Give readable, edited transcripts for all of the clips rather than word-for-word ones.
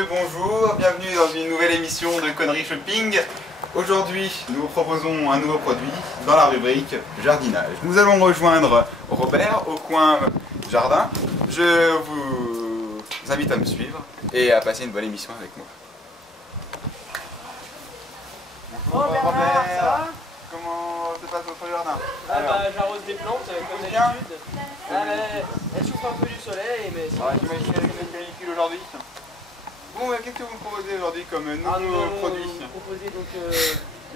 messieurs, bonjour, bienvenue dans une nouvelle émission de Conneries Shopping. Aujourd'hui, nous vous proposons un nouveau produit dans la rubrique jardinage. Nous allons rejoindre Robert au coin jardin. Je vous invite à me suivre et à passer une bonne émission avec moi. Bonjour Bernard, ça va? Comment se passe votre jardin? J'arrose des plantes comme d'habitude. Elles souffrent un peu du soleil, mais j'imagine avec cette canicule aujourd'hui. Bon, qu'est-ce que vous me proposez aujourd'hui comme nouveau produit? Nous allons proposer donc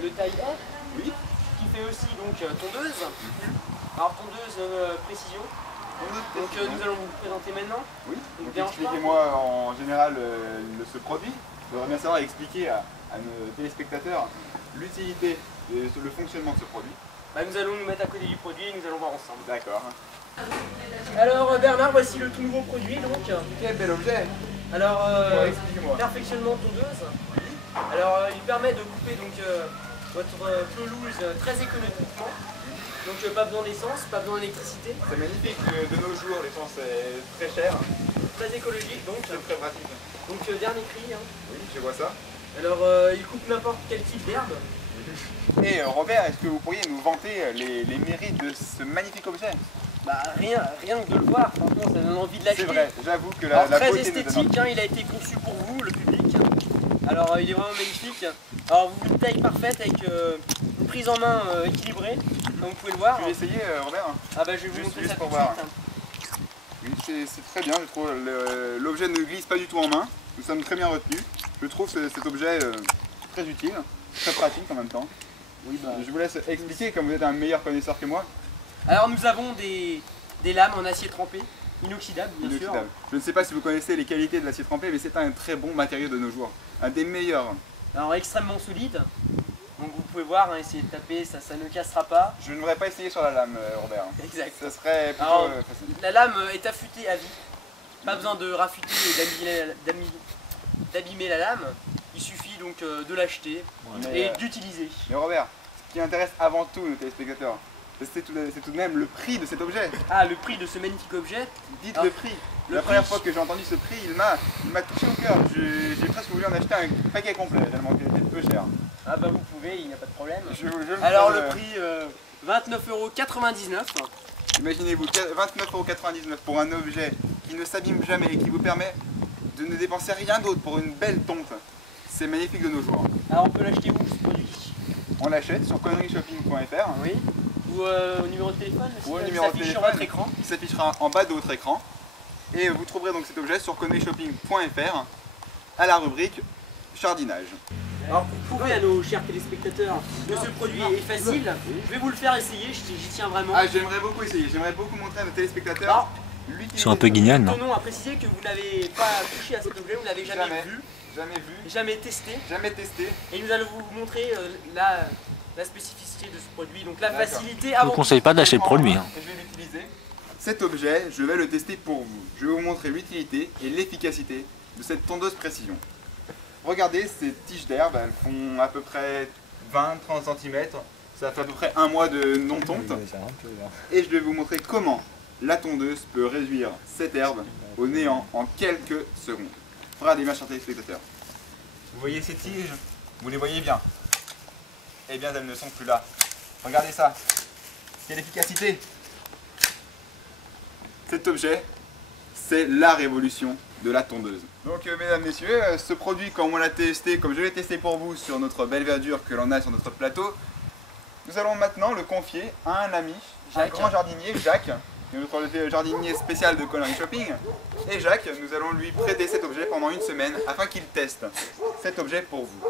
le taille F, oui, qui fait aussi donc tondeuse. Alors tondeuse précision. Donc nous allons vous présenter maintenant. Oui, donc expliquez-moi en général ce produit. Je voudrais bien savoir expliquer à nos téléspectateurs l'utilité et le fonctionnement de ce produit. Nous allons nous mettre à côté du produit et nous allons voir ensemble. D'accord. Alors Bernard, voici le tout nouveau produit donc. Quel bel objet! Alors, expliquez-moi. perfectionnement tondeuse. Alors, il permet de couper donc votre pelouse très économiquement. Donc, pas besoin d'essence, pas besoin d'électricité. C'est magnifique. De nos jours, l'essence est très chère. Très écologique donc. C'est très pratique. Donc, dernier cri. Hein. Oui, je vois ça. Alors, il coupe n'importe quel type d'herbe. Et Robert, est-ce que vous pourriez nous vanter les mérites de ce magnifique objet? Rien que de le voir, franchement, ça donne envie de l'acheter. C'est vrai, j'avoue que Alors, la très beauté esthétique, hein, il a été conçu pour vous, le public. Alors, il est vraiment magnifique. Alors, une taille parfaite avec une prise en main équilibrée, comme vous pouvez le voir. Tu veux essayer, Robert? Je vais vous montrer ça pour tout de voir. suite. Oui, c'est très bien, je trouve. L'objet ne glisse pas du tout en main. Nous sommes très bien retenus. Je trouve cet objet très utile, très pratique en même temps. Oui, je vous laisse expliquer, comme vous êtes un meilleur connaisseur que moi. Alors, nous avons des lames en acier trempé, inoxydable bien sûr. Je ne sais pas si vous connaissez les qualités de l'acier trempé, mais c'est un très bon matériau de nos jours. Un des meilleurs. Alors, extrêmement solide. Donc, vous pouvez voir, hein, essayer de taper, ça ne cassera pas. Je ne voudrais pas essayer sur la lame, Robert. Exact. Ça serait plutôt facile. La lame est affûtée à vie. Pas besoin de raffûter et d'abîmer la lame. Il suffit donc de l'acheter et d'utiliser. Mais Robert, ce qui intéresse avant tout nos téléspectateurs, c'est tout de même le prix de cet objet. Ah, le prix de ce magnifique objet? Dites le prix. La première fois que j'ai entendu ce prix, il m'a touché au cœur. J'ai presque voulu en acheter un paquet complet, tellement qu'il était peu cher. Ah vous pouvez, il n'y a pas de problème. Alors le prix, 29,99 €. Imaginez-vous, 29,99 € pour un objet qui ne s'abîme jamais et qui vous permet de ne dépenser rien d'autre pour une belle tonte. C'est magnifique de nos jours. Alors on peut l'acheter où ce produit? On l'achète sur conerieshopping.fr. Oui. Ou au numéro de téléphone qui s'affiche sur votre écran. Qui s'affichera en bas de votre écran. Et vous trouverez donc cet objet sur conerieshopping.fr à la rubrique jardinage. Alors pour prouver à nos chers téléspectateurs que ce produit est facile, je vais vous le faire essayer, j'y tiens vraiment. Ah, j'aimerais beaucoup essayer, j'aimerais beaucoup montrer à nos téléspectateurs l'utilité. Ils sont un peu guignols, non? Tenons à préciser que vous n'avez pas touché à cet objet, vous ne l'avez jamais vu. Jamais vu. Jamais testé. Jamais testé. Et nous allons vous montrer la spécificité de ce produit, donc la facilité Je ne vous conseille pas d'acheter le produit. Hein. Je vais l'utiliser. Cet objet, je vais le tester pour vous. Je vais vous montrer l'utilité et l'efficacité de cette tondeuse précision. Regardez ces tiges d'herbe, elles font à peu près 20-30 cm. Ça fait à peu près un mois de non-tonte. Et je vais vous montrer comment la tondeuse peut réduire cette herbe au néant en quelques secondes. Regardez bien, chers téléspectateurs. Vous voyez ces tiges? Vous les voyez bien? Eh bien, elles ne sont plus là. Regardez ça. Quelle efficacité! Cet objet, c'est la révolution de la tondeuse. Donc, mesdames, messieurs, ce produit, comme on l'a testé, comme je l'ai testé pour vous sur notre belle verdure que l'on a sur notre plateau, nous allons maintenant le confier à un ami, un grand jardinier, Jacques, qui est notre jardinier spécial de Conneries Shopping. Et Jacques, nous allons lui prêter cet objet pendant une semaine afin qu'il teste cet objet pour vous.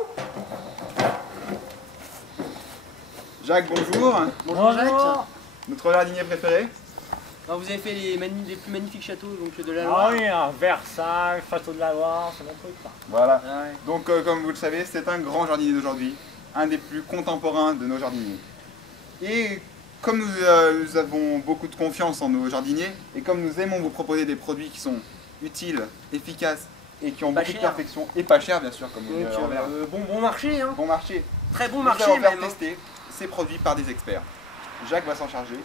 Jacques, bonjour. Bonjour Jacques. Notre jardinier préféré. Alors, vous avez fait les plus magnifiques châteaux donc, de la Ah Loire. oui, Versailles, Château de la Loire, c'est mon truc ça. Voilà. Ah ouais. Donc, comme vous le savez, c'est un grand jardinier d'aujourd'hui, un des plus contemporains de nos jardiniers. Et comme nous avons beaucoup de confiance en nos jardiniers, et comme nous aimons vous proposer des produits qui sont utiles, efficaces, et qui ont beaucoup de perfection, et pas cher bien sûr, comme vous dites Robert. Bon marché, hein. Bon marché. Très bon Nous marché allons faire même. tester ces produits par des experts. Jacques va s'en charger.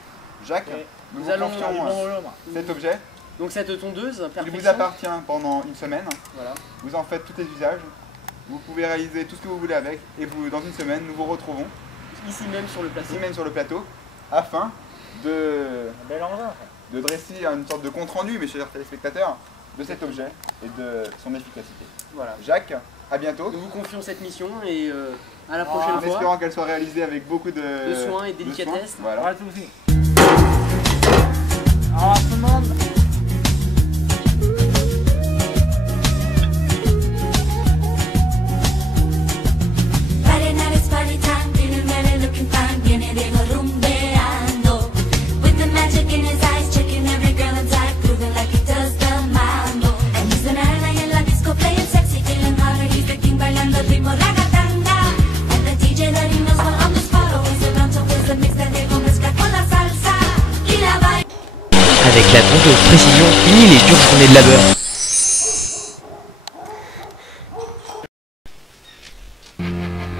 Jacques, nous allons confions cet objet Donc cette tondeuse, Il perfection. vous appartient pendant une semaine. Voilà. Vous en faites tous les usages. Vous pouvez réaliser tout ce que vous voulez avec. Et vous, dans une semaine, nous vous retrouvons Ici même sur le plateau. ici même sur le plateau afin de, Un bel engin, ça. de dresser une sorte de compte-rendu, mes chers téléspectateurs, de cet objet et de son efficacité. Voilà. Jacques, à bientôt. Nous vous confions cette mission et à la prochaine En fois. espérant qu'elle soit réalisée avec beaucoup de soins et de délicatesse. soins. Voilà. Pas de soucis. Alors tout le monde. Friday night is party time, feeling ready, looking fine, viene Diego rumbeando. With the magic in his eyes, checking every girl inside, proving like he does the mambo. And he's the night in la disco, playing sexy, feeling hotter, he's the king, bailando el ritmo ragatanga. And the DJ that he knows well on the spot, always about to whiz the mix that Diego mezcla con la salsa. Y la baila. Avec la tondeuse précision, fini les dures journées de labeur.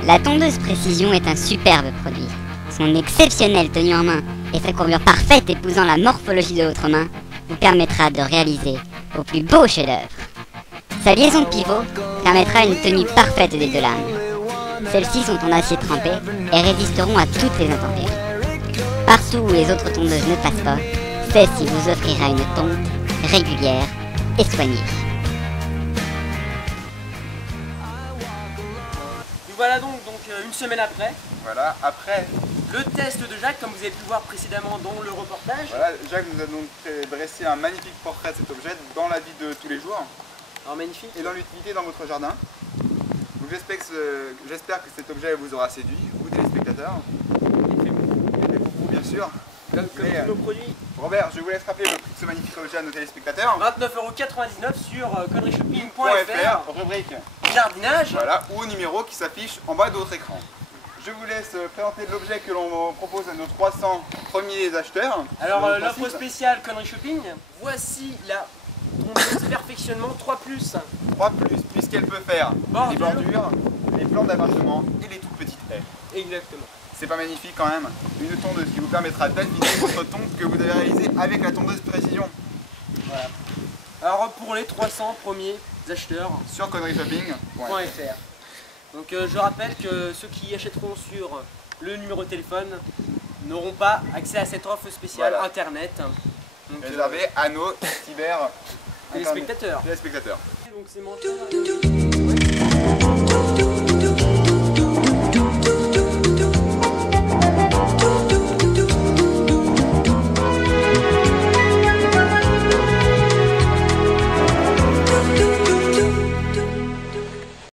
La tondeuse précision est un superbe produit. Son exceptionnelle tenue en main et sa courbure parfaite épousant la morphologie de votre main vous permettra de réaliser vos plus beaux chefs-d'œuvre. Sa liaison de pivot permettra une tenue parfaite des deux lames. Celles-ci sont en acier trempé et résisteront à toutes les intempéries. Partout où les autres tondeuses ne passent pas, celle-ci vous offrira une tonte régulière et soignée. Nous voilà donc une semaine après. Voilà, après, Le test de Jacques, comme vous avez pu voir précédemment dans le reportage. voilà, Jacques nous a donc dressé un magnifique portrait de cet objet dans la vie de tous les jours Alors magnifique. et dans l'utilité dans votre jardin. Donc j'espère que cet objet vous aura séduit, vous téléspectateurs, Il fait beau. et pour vous bien sûr. Comme Mais, tous nos produits. Robert, je vous laisse rappeler le prix de ce magnifique objet à nos téléspectateurs. 29,99 € sur conneryshopping.fr. .fr, rubrique Jardinage. voilà, ou au numéro qui s'affiche en bas de votre écran. Je vous laisse présenter l'objet que l'on propose à nos 300 premiers acheteurs. Alors Sur le l'offre principe, spéciale Connery Shopping, voici la tondeuse perfectionnement 3+. 3+, puisqu'elle peut faire les Bordure. bordures, les plans d'appartement et les toutes petites haies. Exactement. C'est pas magnifique quand même? Une tondeuse qui vous permettra d'affiner votre tonte que vous avez réalisée avec la tondeuse précision Voilà. Alors pour les 300 premiers acheteurs sur conneryshopping.fr. .fr. Donc je rappelle que ceux qui achèteront sur le numéro de téléphone n'auront pas accès à cette offre spéciale Voilà. internet. Donc, Réservé à nos cyber téléspectateurs. téléspectateurs. Donc c'est mon